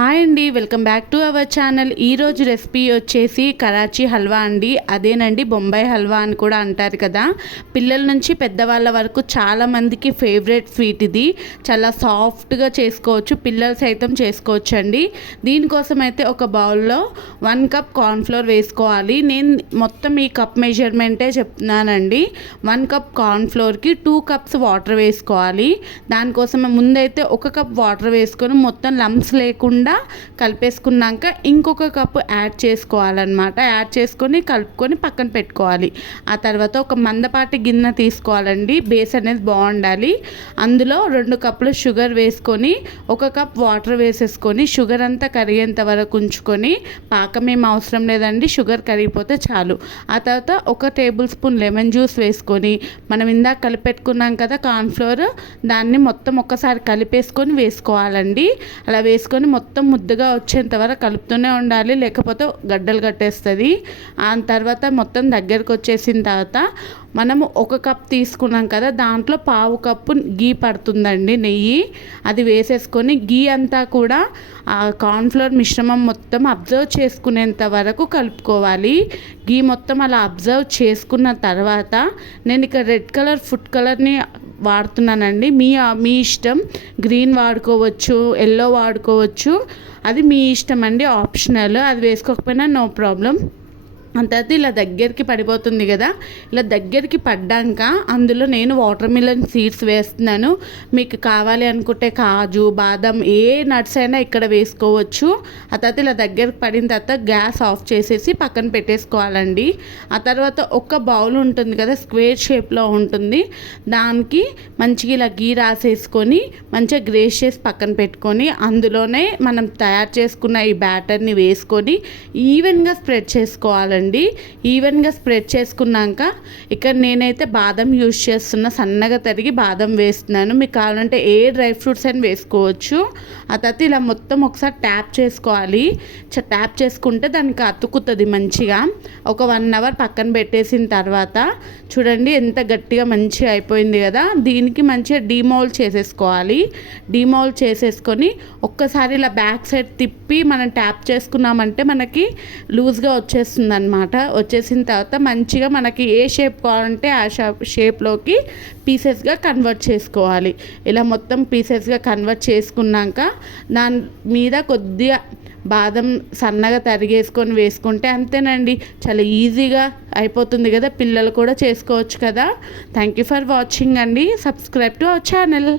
Hi అండి, welcome back to our channel. ఈరోజు recipe వచ్చేసి కరాచీ హల్వా అండి. అదేనండి బొంబాయి హల్వా అని కూడా అంటారు కదా. పిల్లల నుంచి పెద్దవాళ్ళ వరకు చాలామందికి ఫేవరెట్ స్వీట్ ఇది. చాలా సాఫ్ట్గా చేసుకోవచ్చు, పిల్లలు సైతం చేసుకోవచ్చు అండి. దీనికోసం అయితే ఒక బౌల్లో 1 కప్ కార్న్ఫ్లోర్ వేసుకోవాలి. నేను మొత్తం ఈ కప్ మెజర్మెంటే చెప్తున్నానండి. 1 కప్ కార్న్ఫ్లోర్కి 2 కప్స్ వాటర్ వేసుకోవాలి. దానికోసం ముందైతే 1 కప్ వాటర్ వేసుకొని మొత్తం లంప్స్ లేకుండా కలిపేసుకున్నాక ఇంకొక కప్పు యాడ్ చేసుకోవాలన్నమాట. యాడ్ చేసుకొని కలుపుకొని పక్కన పెట్టుకోవాలి. ఆ తర్వాత ఒక మందపాటి గిన్నె తీసుకోవాలండి. బేస్ అనేది బాగుండాలి. అందులో 2 కప్పులు షుగర్ వేసుకొని 1 కప్ వాటర్ వేసేసుకొని షుగర్ అంతా కరిగేంత వరకు ఉంచుకొని, పాకం ఏం అవసరం లేదండి, షుగర్ కరిగిపోతే చాలు. ఆ తర్వాత 1 టేబుల్ స్పూన్ లెమన్ జ్యూస్ వేసుకొని మనం ఇందాక కలిపెట్టుకున్నాం కదా కార్న్ఫ్లోర్, దాన్ని మొత్తం ఒక్కసారి కలిపేసుకొని వేసుకోవాలండి. అలా వేసుకొని మొత్తం ముద్దగా వచ్చేంత వరకు కలుపుతూనే ఉండాలి, లేకపోతే గడ్డలు కట్టేస్తుంది. ఆ తర్వాత మొత్తం దగ్గరకు వచ్చేసిన తర్వాత మనము 1 కప్ తీసుకున్నాం కదా, దాంట్లో 1/2 కప్పు గీ పడుతుందండి, నెయ్యి. అది వేసేసుకొని గీ అంతా కూడా ఆ కార్న్ఫ్లోర్ మిశ్రమం మొత్తం అబ్జర్వ్ చేసుకునేంత వరకు కలుపుకోవాలి. గీ మొత్తం అలా అబ్జర్వ్ చేసుకున్న తర్వాత నేను ఇక్కడ రెడ్ కలర్ ఫుడ్ కలర్ని వాడుతున్నానండి. మీ ఇష్టం, గ్రీన్ వాడుకోవచ్చు, ఎల్లో వాడుకోవచ్చు, అది మీ ఇష్టం అండి, ఆప్షనల్. అది వేసుకోకపోయినా నో ప్రాబ్లం. అంత ఇలా దగ్గరికి పడిపోతుంది కదా, ఇలా దగ్గరికి పడ్డాక అందులో నేను వాటర్ మిలన్ సీడ్స్ వేస్తున్నాను. మీకు కావాలి అనుకుంటే కాజు, బాదం, ఏ నట్స్ అయినా ఇక్కడ వేసుకోవచ్చు. ఆ తర్వాత ఇలా దగ్గరికి పడిన తర్వాత గ్యాస్ ఆఫ్ చేసేసి పక్కన పెట్టేసుకోవాలండి. ఆ తర్వాత ఒక బౌల్ ఉంటుంది కదా, స్క్వేర్ షేప్లో ఉంటుంది, దానికి మంచిగా ఇలా గీ రాసేసుకొని మంచిగా గ్రేస్ చేసి పక్కన పెట్టుకొని అందులోనే మనం తయారు చేసుకున్న ఈ బ్యాటర్ని వేసుకొని ఈవెన్గా స్ప్రెడ్ చేసుకోవాలండి. ఈవెన్గా స్ప్రెడ్ చేసుకున్నాక ఇక్కడ నేనైతే బాదం యూజ్ చేస్తున్నా, సన్నగా తరిగి బాదం వేస్తున్నాను. మీకు కావాలంటే ఏ డ్రై ఫ్రూట్స్ అని వేసుకోవచ్చు. ఆ తర్వాత ఇలా మొత్తం ఒకసారి ట్యాప్ చేసుకోవాలి. ట్యాప్ చేసుకుంటే దానికి అతుకుతుంది మంచిగా. ఒక 1 అవర్ పక్కన పెట్టేసిన తర్వాత చూడండి ఎంత గట్టిగా మంచిగా అయిపోయింది కదా. దీనికి మంచిగా డీమౌల్డ్ చేసేసుకోవాలి. డీమౌల్డ్ చేసేసుకొని ఒక్కసారి ఇలా బ్యాక్ సైడ్ తిప్పి మనం ట్యాప్ చేసుకున్నామంటే మనకి లూజ్గా వచ్చేస్తుంది అనమాట. వచ్చేసిన తర్వాత మంచిగా మనకి ఏ షేప్ కావాలంటే ఆ షేప్లోకి పీసెస్గా కన్వర్ట్ చేసుకోవాలి. ఇలా మొత్తం పీసెస్గా కన్వర్ట్ చేసుకున్నాక దాని మీద కొద్దిగా బాదం సన్నగా తరిగేసుకొని వేసుకుంటే అంతేనండి, చాలా ఈజీగా అయిపోతుంది కదా. పిల్లలు కూడా చేసుకోవచ్చు కదా. థ్యాంక్ యూ ఫర్ వాచింగ్ అండి. Subscribe to our channel.